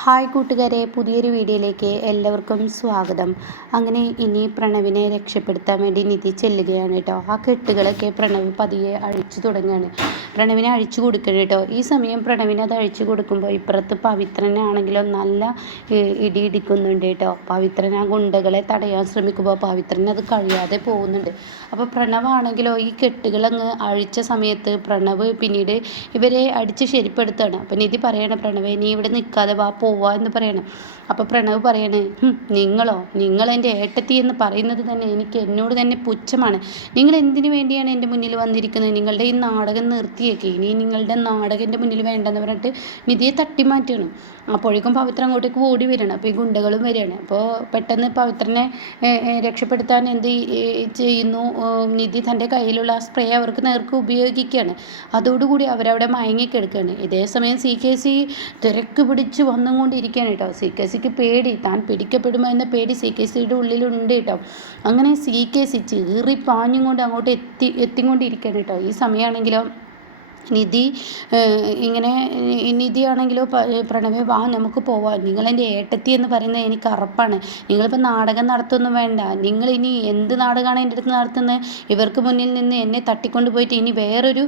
Hi കൂട്ടുകാരെ, പുതിയൊരു വീഡിയോയിലേക്ക് എല്ലാവർക്കും സ്വാഗതം. അങ്ങനെ ഇനി പ്രണവിനെ രക്ഷപ്പെടുത്താൻ വേണ്ടി നിധി ചെല്ലുകയാണ് കേട്ടോ. ആ കെട്ടുകളൊക്കെ പ്രണവ് പതിയെ അഴിച്ചു തുടങ്ങുകയാണ്. പ്രണവിനെ അഴിച്ചു കൊടുക്കണം കേട്ടോ. ഈ സമയം പ്രണവിനെ അത് അഴിച്ചു കൊടുക്കുമ്പോൾ ഇപ്പുറത്ത് പവിത്രനാണെങ്കിലോ നല്ല ഇടിയിടിക്കുന്നുണ്ട് കേട്ടോ. പവിത്രൻ ആ ഗുണ്ടകളെ തടയാൻ ശ്രമിക്കുമ്പോൾ പവിത്രൻ അത് കഴിയാതെ പോകുന്നുണ്ട്. അപ്പോൾ പ്രണവാണെങ്കിലോ ഈ കെട്ടുകളങ്ങ് അഴിച്ച സമയത്ത് പ്രണവ് പിന്നീട് ഇവരെ അടിച്ച് ശരിപ്പെടുത്തുകയാണ്. അപ്പോൾ നിധി പറയണം, പ്രണവേ നീ ഇവിടെ നിൽക്കാതെ വാ പോവാ എന്ന് പറയണം. അപ്പോൾ പ്രണവ് പറയണേ, നിങ്ങൾ എൻ്റെ ഏട്ടത്തി എന്ന് പറയുന്നത് തന്നെ എന്നോട് തന്നെ പുച്ഛമാണ്. നിങ്ങൾ എന്തിനു വേണ്ടിയാണ് എൻ്റെ മുന്നിൽ വന്നിരിക്കുന്നത്? നിങ്ങളുടെ ഈ നാടകം നിർത്തിയേക്ക്. ഇനി നിങ്ങളുടെ നാടകം എൻ്റെ മുന്നിൽ വേണ്ടെന്ന് പറഞ്ഞിട്ട് നിധിയെ തട്ടിമാറ്റുകയാണ്. അപ്പോഴേക്കും പവിത്ര അങ്ങോട്ടേക്ക് ഓടി വരികയാണ്. അപ്പോൾ ഈ ഗുണ്ടകളും വരികയാണ്. അപ്പോൾ പെട്ടെന്ന് പവിത്രനെ രക്ഷപ്പെടുത്താൻ എന്ത് ചെയ്യുന്നു, നിധി തൻ്റെ കയ്യിലുള്ള ആ സ്പ്രേ അവർക്ക് നേർക്ക് ഉപയോഗിക്കുകയാണ്. അതോടുകൂടി അവരവിടെ മയങ്ങിക്കെടുക്കുകയാണ്. ഇതേ സമയം CKC തിരക്ക് പിടിച്ച് വന്നുകൊണ്ടിരിക്കുകയാണ് കേട്ടോ. CKCക്ക് പേടി, താൻ പിടിക്കപ്പെടുമോ എന്ന പേടി CKCയുടെ ഉള്ളിലുണ്ട് കേട്ടോ. അങ്ങനെ CKC ചീറി പാഞ്ഞും കൊണ്ട് അങ്ങോട്ട് എത്തിക്കൊണ്ടിരിക്കുകയാണ് കേട്ടോ. ഈ സമയമാണെങ്കിലോ നിധിയാണെങ്കിലോ പ്രണവേ വാ നമുക്ക് പോവാം, നിങ്ങളെൻ്റെ ഏട്ടത്തി എന്ന് പറയുന്നത് എനിക്ക് ഉറപ്പാണ്. നിങ്ങളിപ്പോൾ നാടകം നടത്തൊന്നും വേണ്ട. നിങ്ങളിനി എന്ത് നാടകമാണ് എൻ്റെ അടുത്ത് നടത്തുന്നത്? ഇവർക്ക് മുന്നിൽ നിന്ന് എന്നെ തട്ടിക്കൊണ്ട് പോയിട്ട് ഇനി വേറൊരു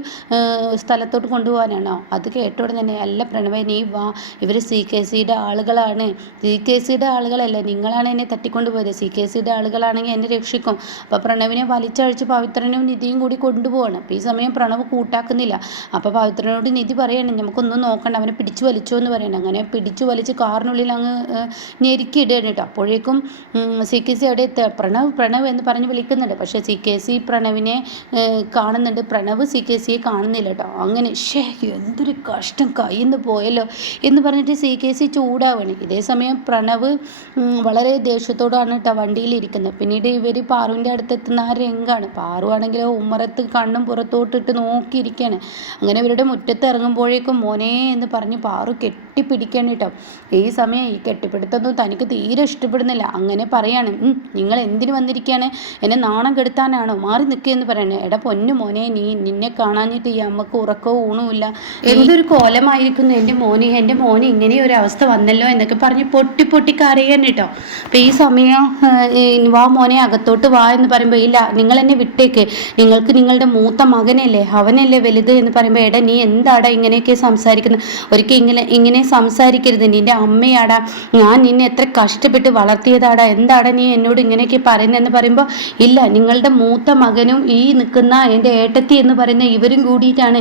സ്ഥലത്തോട്ട് കൊണ്ടുപോകാനാണോ? അത് കേട്ടോടെ തന്നെ, അല്ല പ്രണവേ നീ വാ, ഇവർ CKCയുടെ ആളുകളാണ്. CKCയുടെ ആളുകളല്ല, നിങ്ങളാണ് എന്നെ തട്ടിക്കൊണ്ട് പോയത്. CKCയുടെ ആളുകളാണെങ്കിൽ എന്നെ രക്ഷിക്കും. അപ്പോൾ പ്രണവിനെ വലിച്ചഴിച്ച് പവിത്രനും നിധിയും കൂടി കൊണ്ടുപോവാണ്. അപ്പോൾ ഈ സമയം പ്രണവ് കൂട്ടാക്കുന്നില്ല. അപ്പോൾ പവിത്രനോട് നിധി പറയണം, നമുക്കൊന്നും നോക്കണ്ട, അവനെ പിടിച്ചു വലിച്ചോ എന്ന് പറയണം. അങ്ങനെ പിടിച്ചു വലിച്ച് കാറിനുള്ളിൽ അങ്ങ് ഞെരുക്കിയിടുകയാണ് കേട്ടോ. അപ്പോഴേക്കും CKC അവിടെ എത്തുക. പ്രണവ് എന്ന് പറഞ്ഞ് വിളിക്കുന്നുണ്ട്. പക്ഷേ CKC പ്രണവിനെ കാണുന്നുണ്ട്, പ്രണവ് CKCയെ കാണുന്നില്ല കേട്ടോ. അങ്ങനെ എന്തൊരു കഷ്ടം, കയ്യിന്ന് പോയല്ലോ എന്ന് പറഞ്ഞിട്ട് CKC ചൂടാവുകയാണ്. ഇതേ സമയം പ്രണവ് വളരെ ദേഷ്യത്തോടാണ് കേട്ടോ വണ്ടിയിലിരിക്കുന്നത്. പിന്നീട് ഇവർ പാറുവിൻ്റെ അടുത്തെത്തുന്ന ആ രംഗാണ്. പാറു ആണെങ്കിലോ ഉമ്മറത്ത് കണ്ണും പുറത്തോട്ടിട്ട് നോക്കിയിരിക്കുകയാണ്. അങ്ങനെ ഇവരുടെ മുറ്റത്ത് ഇറങ്ങുമ്പോഴേക്കും മോനെ എന്ന് പറഞ്ഞ് പാറു കെട്ടിപ്പിടിക്കാൻ കേട്ടോ. ഈ സമയം ഈ കെട്ടിപ്പിടുത്തൊന്നും തനിക്ക് തീരെ ഇഷ്ടപ്പെടുന്നില്ല. അങ്ങനെ പറയാണ്, നിങ്ങൾ എന്തിനു വന്നിരിക്കുകയാണ്? എന്നെ നാണം കെടുത്താനാണോ? മാറി നിൽക്കുകയെന്ന് പറയണേ. എടാ പൊന്നു മോനെ, നിന്നെ കാണാഞ്ഞിട്ട് ഈ അമ്മക്ക് ഉറക്കവും ഊണുമില്ല, എന്തൊരു കോലമായിരിക്കുന്നു എൻ്റെ മോന് ഇങ്ങനെ ഒരു അവസ്ഥ വന്നല്ലോ എന്നൊക്കെ പറഞ്ഞ് പൊട്ടി കരയാൻ കേട്ടോ. അപ്പം ഈ സമയം വാ മോനെ അകത്തോട്ട് വാ എന്ന് പറയുമ്പോൾ, ഇല്ല നിങ്ങൾ എന്നെ വിട്ടേക്ക്, നിങ്ങൾക്ക് നിങ്ങളുടെ മൂത്ത മകനല്ലേ, അവനല്ലേ വലുത് എന്ന് പറയുമ്പോൾ, എടാ നീ എന്താടാ ഇങ്ങനെയൊക്കെ സംസാരിക്കുന്നത്? ഒരിക്കൽ ഇങ്ങനെ സംസാരിക്കരുത്. നിന്റെ അമ്മയാടാ, ഞാൻ നിന്നെ എത്ര കഷ്ടപ്പെട്ട് വളർത്തിയതാടാ, എന്താടാ നീ എന്നോട് ഇങ്ങനെയൊക്കെ പറയുന്നതെന്ന് പറയുമ്പോൾ, ഇല്ല നിങ്ങളുടെ മൂത്ത മകനും ഈ നിൽക്കുന്ന എൻ്റെ ഏട്ടത്തി എന്ന് പറയുന്ന ഇവരും കൂടിയിട്ടാണ്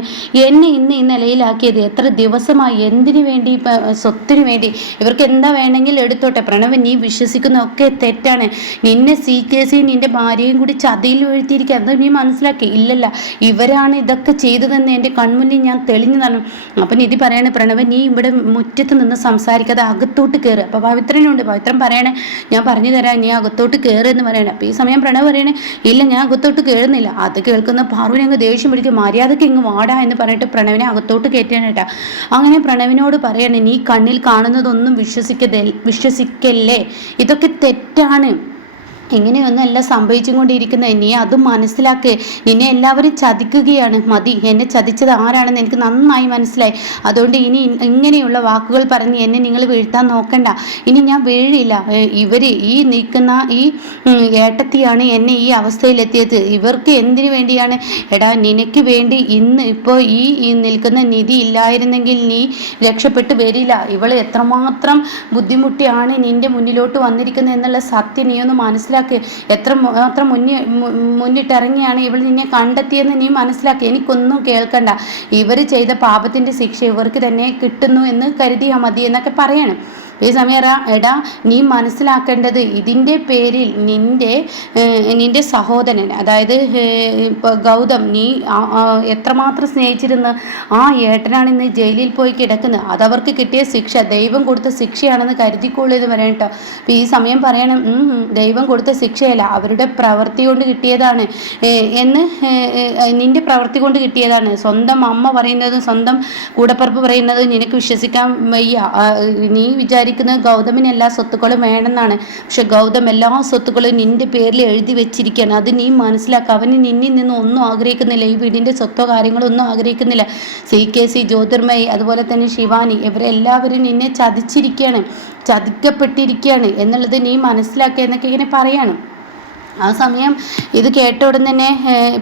എന്നെ ഇന്ന് ഈ നിലയിലാക്കിയത്. എത്ര ദിവസമായി, എന്തിനു വേണ്ടി? സ്വത്തിനു വേണ്ടി. ഇവർക്ക് എന്താ വേണമെങ്കിൽ എടുത്തോട്ടെ. പ്രണവ് നീ വിശ്വസിക്കുന്നതൊക്കെ തെറ്റാണ്. നിന്നെ CKC നിന്റെ ഭാര്യയും കൂടി ചതിയിൽ വീഴ്ത്തിയിരിക്കുക, അത് നീ മനസ്സിലാക്കി? ഇല്ലല്ല, ഇവരാണ് ഇതൊക്കെ ചെയ്തതെന്ന് എൻ്റെ കൺമുന്നിൽ ഞാൻ തെളിഞ്ഞു തന്നു. അപ്പം നിധി പറയണേ, പ്രണവ് നീ ഇവിടെ മുറ്റത്ത് നിന്ന് സംസാരിക്കാതെ അകത്തോട്ട് കയറ്. അപ്പോൾ പവിത്രനുണ്ട്. പവിത്രൻ പറയണേ, ഞാൻ പറഞ്ഞു തരാം, നീ അകത്തോട്ട് കയറ് എന്ന് പറയണേ. അപ്പോൾ ഈ സമയം പ്രണവ് പറയണേ, ഇല്ല ഞാൻ അകത്തോട്ട് കയറുന്നില്ല. അത് കേൾക്കുന്ന പാറുവിനെ അങ്ങ് ദേഷ്യം പിടിക്കും. മര്യാദയ്ക്ക് ഇങ്ങ് വാടാ എന്ന് പറഞ്ഞിട്ട് പ്രണവിനെ അകത്തോട്ട് കയറ്റാനേട്ടാ. അങ്ങനെ പ്രണവിനോട് പറയണേ, നീ കണ്ണിൽ കാണുന്നതൊന്നും വിശ്വസിക്കല്ലേ, ഇതൊക്കെ തെറ്റാണ്, ഇങ്ങനെയൊന്നല്ല സംഭവിച്ചും കൊണ്ടിരിക്കുന്നത്. നീ അതും മനസ്സിലാക്ക്. നിന്നെ എല്ലാവരും ചതിക്കുകയാണ്. മതി, എന്നെ ചതിച്ചത് ആരാണെന്ന് എനിക്ക് നന്നായി മനസ്സിലായി. അതുകൊണ്ട് ഇനി ഇങ്ങനെയുള്ള വാക്കുകൾ പറഞ്ഞ് എന്നെ നിങ്ങൾ വീഴ്ത്താൻ നോക്കണ്ട. ഇനി ഞാൻ വീഴില്ല. ഈ നിൽക്കുന്ന ഈ ഏട്ടത്തിയാണ് എന്നെ ഈ അവസ്ഥയിലെത്തിയത്. ഇവർക്ക് എന്തിനു വേണ്ടിയാണ്? എടാ നിനക്ക് വേണ്ടി ഇപ്പോൾ ഈ നിൽക്കുന്ന നിധി ഇല്ലായിരുന്നെങ്കിൽ നീ രക്ഷപ്പെട്ടു വരില്ല. ഇവൾ എത്രമാത്രം ബുദ്ധിമുട്ടിയാണ് നിന്റെ മുന്നിലോട്ട് വന്നിരിക്കുന്നത് എന്നുള്ള സത്യം നീ ഒന്ന് മനസ്സിലാക്കി. എത്രമാത്രം മുന്നിട്ടിറങ്ങിയാണ് ഇവൾ നിന്നെ കണ്ടെത്തിയെന്ന് നീ മനസ്സിലാക്കി. എനിക്കൊന്നും കേൾക്കണ്ട. ഇവർ ചെയ്ത പാപത്തിൻ്റെ ശിക്ഷ ഇവർക്ക് തന്നെ കിട്ടുന്നു എന്ന് കരുതിയാൽ മതി എന്നൊക്കെ പറയണം. ഈ സമയം എടാ നീ മനസ്സിലാക്കേണ്ടത്, ഇതിൻ്റെ പേരിൽ നിന്റെ സഹോദരൻ, അതായത് ഗൗതം, നീ എത്രമാത്രം സ്നേഹിച്ചിരുന്ന ആ ഏട്ടനാണ് ഇന്ന് ജയിലിൽ പോയി കിടക്കുന്നത്. അതവർക്ക് കിട്ടിയ ശിക്ഷ ദൈവം കൊടുത്ത ശിക്ഷയാണെന്ന് കരുതിക്കോളൂ എന്ന് പറയണം കേട്ടോ. അപ്പോൾ ഈ സമയം പറയണം, ദൈവം കൊടുത്ത ശിക്ഷയല്ല, അവരുടെ പ്രവൃത്തി കൊണ്ട് കിട്ടിയതാണ് നിന്റെ പ്രവൃത്തി കൊണ്ട് കിട്ടിയതാണ്. സ്വന്തം അമ്മ പറയുന്നതും സ്വന്തം കൂടപ്പറപ്പ് പറയുന്നതും നിനക്ക് വിശ്വസിക്കാൻ വയ്യ. നീ വിചാരിക്കുന്നത് ഗൗതമിന് എല്ലാ സ്വത്തുക്കളും വേണമെന്നാണ്. പക്ഷെ ഗൗതം എല്ലാ സ്വത്തുക്കളും നിന്റെ പേരിൽ എഴുതി വെച്ചിരിക്കുകയാണ്. അത് നീ മനസ്സിലാക്കുക. അവന് നിന്നിൽ നിന്ന് ഒന്നും ആഗ്രഹിക്കുന്നില്ല, ഈ വീടിൻ്റെ സ്വത്തോ കാര്യങ്ങളോ ഒന്നും ആഗ്രഹിക്കുന്നില്ല. CKC, ജ്യോതിർമയി, അതുപോലെ തന്നെ ശിവാനി, ഇവരെല്ലാവരും നിന്നെ ചതിച്ചിരിക്കുകയാണ്, ചതിക്കപ്പെട്ടിരിക്കുകയാണ് എന്നുള്ളത് നീ മനസ്സിലാക്കുക എന്നൊക്കെ ഇങ്ങനെ പറയാണ്. ആ സമയം ഇത് കേട്ട ഉടൻ തന്നെ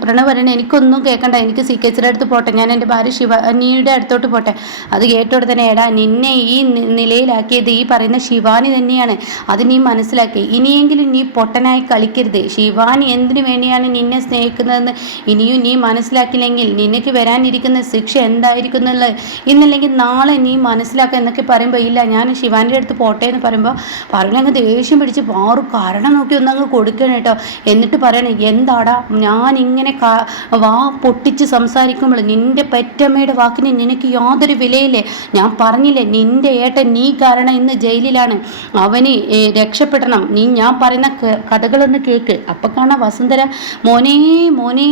പ്രണവ് പറയണേ, എനിക്കൊന്നും കേൾക്കണ്ട, എനിക്ക് CKCയുടെ അടുത്ത് പോട്ടെ, ഞാൻ എൻ്റെ ഭാര്യ ശിവാനിയുടെ അടുത്തോട്ട് പോട്ടെ. അത് കേട്ട ഉടൻ തന്നെ, എടാ നിന്നെ ഈ നിലയിലാക്കിയത് ഈ പറയുന്ന ശിവാനി തന്നെയാണ്, അത് നീ മനസ്സിലാക്കി. ഇനിയെങ്കിലും നീ പൊട്ടനായി കളിക്കരുത്. ശിവാനി എന്തിനു വേണ്ടിയാണ് നിന്നെ സ്നേഹിക്കുന്നതെന്ന് ഇനിയും നീ മനസ്സിലാക്കില്ലെങ്കിൽ നിനക്ക് വരാനിരിക്കുന്ന ശിക്ഷ എന്തായിരിക്കും എന്നുള്ളത് ഇന്നല്ലെങ്കിൽ നാളെ നീ മനസ്സിലാക്കുക എന്നൊക്കെ പറയുമ്പോൾ, ഇല്ല ഞാൻ ശിവാനിയുടെ അടുത്ത് പോട്ടെ എന്ന് പറയുമ്പോൾ പറഞ്ഞങ്ങ് ദേഷ്യം പിടിച്ച് പാറു കാരണം നോക്കി ഒന്നങ്ങ് കൊടുക്കണം കേട്ടോ. എന്നിട്ട് പറയണേ, എന്താടാ ഞാൻ ഇങ്ങനെ വാ പൊട്ടിച്ച് സംസാരിക്കുമ്പോൾ നിന്റെ പെറ്റമ്മയുടെ വാക്കിന് നിനക്ക് യാതൊരു വിലയില്ലേ? ഞാൻ പറഞ്ഞില്ലേ നിന്റെ ഏട്ടൻ നീ കാരണം ഇന്ന് ജയിലിലാണ്, അവന് രക്ഷപ്പെടണം, നീ ഞാൻ പറയുന്ന കഥകളൊന്ന് കേൾക്ക്. അപ്പൊ കാണാ വസുന്ധര, മോനെ മോനെ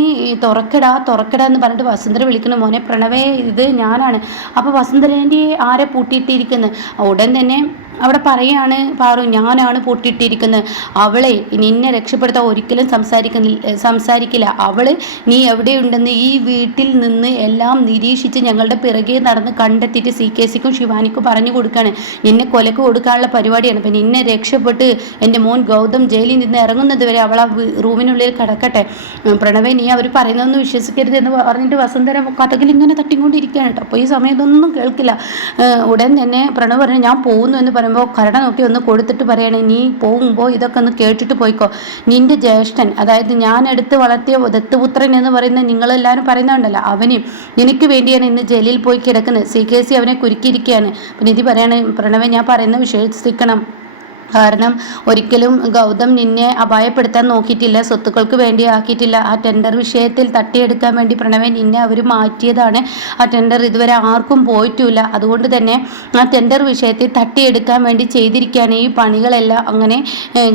തുറക്കടാ തുറക്കടാ എന്ന് പറഞ്ഞിട്ട് വസുന്ധര വിളിക്കുന്നു, മോനെ പ്രണവേ ഇത് ഞാനാണ്. അപ്പൊ വസുന്ധരേൻ്റെ ആരെ പൂട്ടിയിട്ടിരിക്കുന്നത്? ഉടൻ തന്നെ അവിടെ പറയാണ് പാറു, ഞാനാണ് പൊട്ടിയിട്ടിരിക്കുന്നത്, അവളെ നിന്നെ രക്ഷപ്പെടുത്താൻ ഒരിക്കലും സംസാരിക്കില്ല. അവള് നീ എവിടെയുണ്ടെന്ന് ഈ വീട്ടിൽ നിന്ന് എല്ലാം നിരീക്ഷിച്ച് ഞങ്ങളുടെ പിറകെ നടന്ന് കണ്ടെത്തിയിട്ട് CKCക്കും ശിവാനിക്കും പറഞ്ഞു കൊടുക്കുകയാണ്, നിന്നെ കൊലക്ക് കൊടുക്കാനുള്ള പരിപാടിയാണ്. അപ്പം നിന്നെ രക്ഷപ്പെട്ട് എൻ്റെ മോൻ ഗൗതം ജയിലിൽ നിന്ന് ഇറങ്ങുന്നത് വരെ അവൾ ആ റൂമിനുള്ളിൽ കിടക്കട്ടെ. പ്രണവേ നീ അവർ പറയുന്നതൊന്നും വിശ്വസിക്കരുത് എന്ന് പറഞ്ഞിട്ട് വസുന്ധര കഥകിൽ ഇങ്ങനെ തട്ടിക്കൊണ്ടിരിക്കുകയാണ് കേട്ടോ. അപ്പോൾ ഈ സമയത്തൊന്നും കേൾക്കില്ല. ഉടൻ തന്നെ പ്രണവ് പറഞ്ഞു, ഞാൻ പോകുന്നു എന്ന് പറയുമ്പോൾ കരട നോക്കി ഒന്ന് കൊടുത്തിട്ട് പറയണേ, നീ പോകുമ്പോൾ ഇതൊക്കെ ഒന്ന് കേട്ടിട്ട് പോയിക്കോ. നിന്റെ ജ്യേഷ്ഠൻ, അതായത് ഞാൻ എടുത്ത് വളർത്തിയ ദത്തുപുത്രൻ എന്ന് പറയുന്ന നിങ്ങളെല്ലാവരും പറയുന്നുണ്ടല്ലോ, അവനും നിനക്ക് വേണ്ടിയാണ് ഇന്ന് ജയിലിൽ പോയി കിടക്കുന്നത്. CKC അവനെ കുരുക്കിയിരിക്കുകയാണ്. പിന്നെ ഇത് പറയാണ്, പ്രണവേ ഞാൻ പറയുന്ന വിശ്വസിക്കണം, കാരണം ഒരിക്കലും ഗൗതം നിന്നെ അപായപ്പെടുത്താൻ നോക്കിയിട്ടില്ല, സ്വത്തുക്കൾക്ക് വേണ്ടി ആക്കിയിട്ടില്ല. ആ ടെൻഡർ വിഷയത്തിൽ തട്ടിയെടുക്കാൻ വേണ്ടി പ്രണവേ നിന്നെ അവർ മാറ്റിയതാണ്. ആ ടെൻഡർ ഇതുവരെ ആർക്കും പോയിട്ടില്ല. അതുകൊണ്ട് തന്നെ ആ ടെൻഡർ വിഷയത്തിൽ തട്ടിയെടുക്കാൻ വേണ്ടി ചെയ്തിരിക്കുകയാണ് ഈ പണികളെല്ലാം. അങ്ങനെ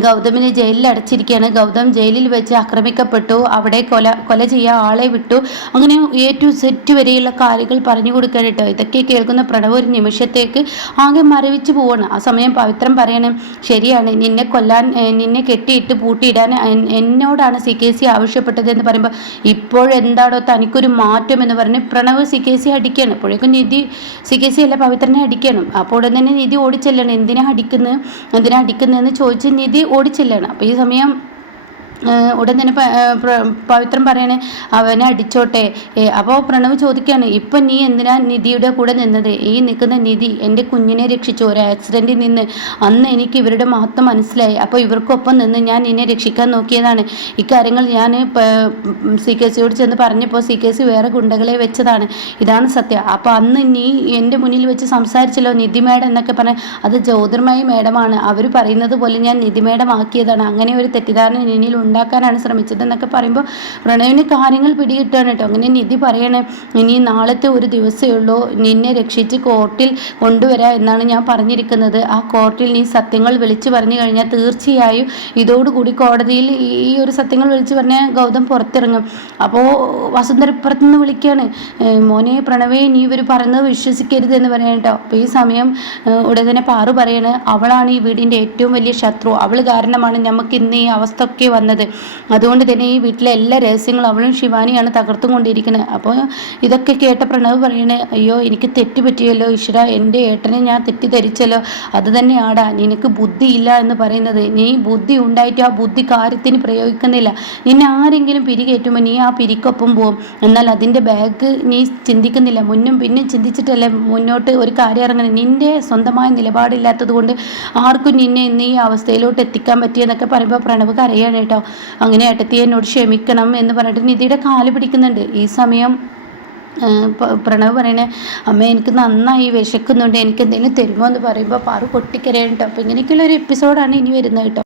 ഗൗതമിനെ ജയിലിൽ അടച്ചിരിക്കുകയാണ്. ഗൗതം ജയിലിൽ വെച്ച് ആക്രമിക്കപ്പെട്ടു, അവിടെ കൊല ചെയ്യാൻ ആളെ വിട്ടു. അങ്ങനെ A to Z വരെയുള്ള കാര്യങ്ങൾ പറഞ്ഞു കൊടുക്കാൻ കേട്ടോ. ഇതൊക്കെ കേൾക്കുന്ന പ്രണവ് ഒരു നിമിഷത്തേക്ക് ആകെ മരവിച്ച് പോവാണ്. ആ സമയം പവിത്രം പറയണം, ശരിയാണ്, നിന്നെ കൊല്ലാൻ, നിന്നെ കെട്ടിയിട്ട് പൂട്ടിയിടാൻ എന്നോടാണ് CKC ആവശ്യപ്പെട്ടത് എന്ന് പറയുമ്പോൾ, ഇപ്പോഴെന്താടോ തനിക്കൊരു മാറ്റം എന്ന് പറഞ്ഞ് പ്രണവ് CKC അടിക്കുകയാണ്. അപ്പോഴേക്കും നിധി CKC അല്ല പവിത്രനെ അടിക്കണം. അപ്പോൾ ഉടൻ തന്നെ നിധി ഓടിച്ചെല്ലാണ്. എന്തിനാ അടിക്കുന്നതെന്ന് ചോദിച്ച് നിധി ഓടിച്ചെല്ലാണ്. അപ്പോൾ ഈ സമയം ഉടൻ തന്നെ പവിത്രം പറയണേ, അവനെ അടിച്ചോട്ടെ. അപ്പോൾ പ്രണവ് ചോദിക്കുകയാണ്, ഇപ്പം നീ എന്തിനാ നിധിയുടെ കൂടെ നിന്നത്? ഈ നിൽക്കുന്ന നിധി എൻ്റെ കുഞ്ഞിനെ രക്ഷിച്ചു ഒരു ആക്സിഡൻറ്റിൽ നിന്ന്. അന്ന് എനിക്ക് ഇവരുടെ മഹത്വം മനസ്സിലായി. അപ്പോൾ ഇവർക്കൊപ്പം നിന്ന് ഞാൻ നിന്നെ രക്ഷിക്കാൻ നോക്കിയതാണ്. ഇക്കാര്യങ്ങൾ ഞാൻ CKCയോട് ചെന്ന് പറഞ്ഞപ്പോൾ CKC വേറെ ഗുണ്ടകളെ വെച്ചതാണ്, ഇതാണ് സത്യം. അപ്പോൾ അന്ന് നീ എൻ്റെ മുന്നിൽ വെച്ച് സംസാരിച്ചല്ലോ നിധി മേഡം എന്നൊക്കെ പറഞ്ഞ്, അത് ജ്യോതിർമയി മേഡമാണ്, അവർ പറയുന്നത് പോലെ ഞാൻ നിധി മേഡം ആക്കിയതാണ്. അങ്ങനെ ഒരു തെറ്റിദ്ധാരണ നിന്നിൽ ഉണ്ടാക്കാനാണ് ശ്രമിച്ചത് എന്നൊക്കെ പറയുമ്പോൾ പ്രണവിന് കാര്യങ്ങൾ പിടികിട്ടാണ് കേട്ടോ. അങ്ങനെ നിധി പറയണേ, ഇനി നാളത്തെ ഒരു ദിവസമേ ഉള്ളൂ, നിന്നെ രക്ഷിച്ച് കോർട്ടിൽ കൊണ്ടുവരാ എന്നാണ് ഞാൻ പറഞ്ഞിരിക്കുന്നത്. ആ കോർട്ടിൽ നീ സത്യങ്ങൾ വിളിച്ചു പറഞ്ഞു കഴിഞ്ഞാൽ തീർച്ചയായും ഇതോടുകൂടി കോടതിയിൽ ഈ ഒരു സത്യങ്ങൾ വിളിച്ചു പറഞ്ഞാൽ ഗൗതം പുറത്തിറങ്ങും. അപ്പോൾ വസുന്ധര പുറത്തുനിന്ന് വിളിക്കുകയാണ്, മോനെ പ്രണവേ നീ ഇവർ പറയുന്നത് വിശ്വസിക്കരുത് എന്ന് പറയാൻ കേട്ടോ. അപ്പോൾ ഈ സമയം ഉടനെ തന്നെ പാറു പറയാണ്, അവളാണ് ഈ വീടിൻ്റെ ഏറ്റവും വലിയ ശത്രു, അവൾ കാരണമാണ് നമുക്ക് ഇന്ന് ഈ അവസ്ഥ ഒക്കെ വന്നത്. അതുകൊണ്ട് തന്നെ ഈ വീട്ടിലെ എല്ലാ രഹസ്യങ്ങളും അവളും ശിവാനിയാണ് തകർത്തും കൊണ്ടിരിക്കുന്നത്. അപ്പോൾ ഇതൊക്കെ കേട്ട പ്രണവ് പറയണേ, അയ്യോ എനിക്ക് തെറ്റുപറ്റിയല്ലോ ഈശ്വര, എൻ്റെ ഏട്ടനെ ഞാൻ തെറ്റിദ്ധരിച്ചല്ലോ. അത് തന്നെ ആടാ നിനക്ക് ബുദ്ധിയില്ല എന്ന് പറയുന്നത്. നീ ബുദ്ധി ഉണ്ടായിട്ട് ആ ബുദ്ധി കാര്യത്തിന് പ്രയോഗിക്കുന്നില്ല. നിന്നെ ആരെങ്കിലും പിരികേറ്റുമ്പോൾ നീ ആ പിരിക്കൊപ്പം പോവും, എന്നാൽ അതിൻ്റെ ബാഗ് നീ ചിന്തിക്കുന്നില്ല. മുന്നും പിന്നും ചിന്തിച്ചിട്ടല്ലേ മുന്നോട്ട് ഒരു കാര്യം ഇറങ്ങുന്നത്. നിൻ്റെ സ്വന്തമായ നിലപാടില്ലാത്തത് കൊണ്ട് ആർക്കും നിന്നെ ഇന്ന് ഈ അവസ്ഥയിലോട്ട് എത്തിക്കാൻ പറ്റിയെന്നൊക്കെ പറയുമ്പോൾ പ്രണവ് കരയാണ് കേട്ടോ. അങ്ങനെ ഏട്ടത്തി എന്നോട് ക്ഷമിക്കണം എന്ന് പറഞ്ഞിട്ട് നിധിയുടെ കാല് പിടിക്കുന്നുണ്ട്. ഈ സമയം പ്രണവ് പറയണേ, അമ്മ എനിക്ക് നന്നായി വിശക്കുന്നുണ്ട്, എനിക്ക് എന്തെങ്കിലും തരുമോ എന്ന് പറയുമ്പോൾ പാറു പൊട്ടിക്കരയാണ് കേട്ടോ. അപ്പോൾ ഇങ്ങനെയൊക്കെയുള്ള ഒരു എപ്പിസോഡാണ് ഇനി വരുന്നത് കേട്ടോ.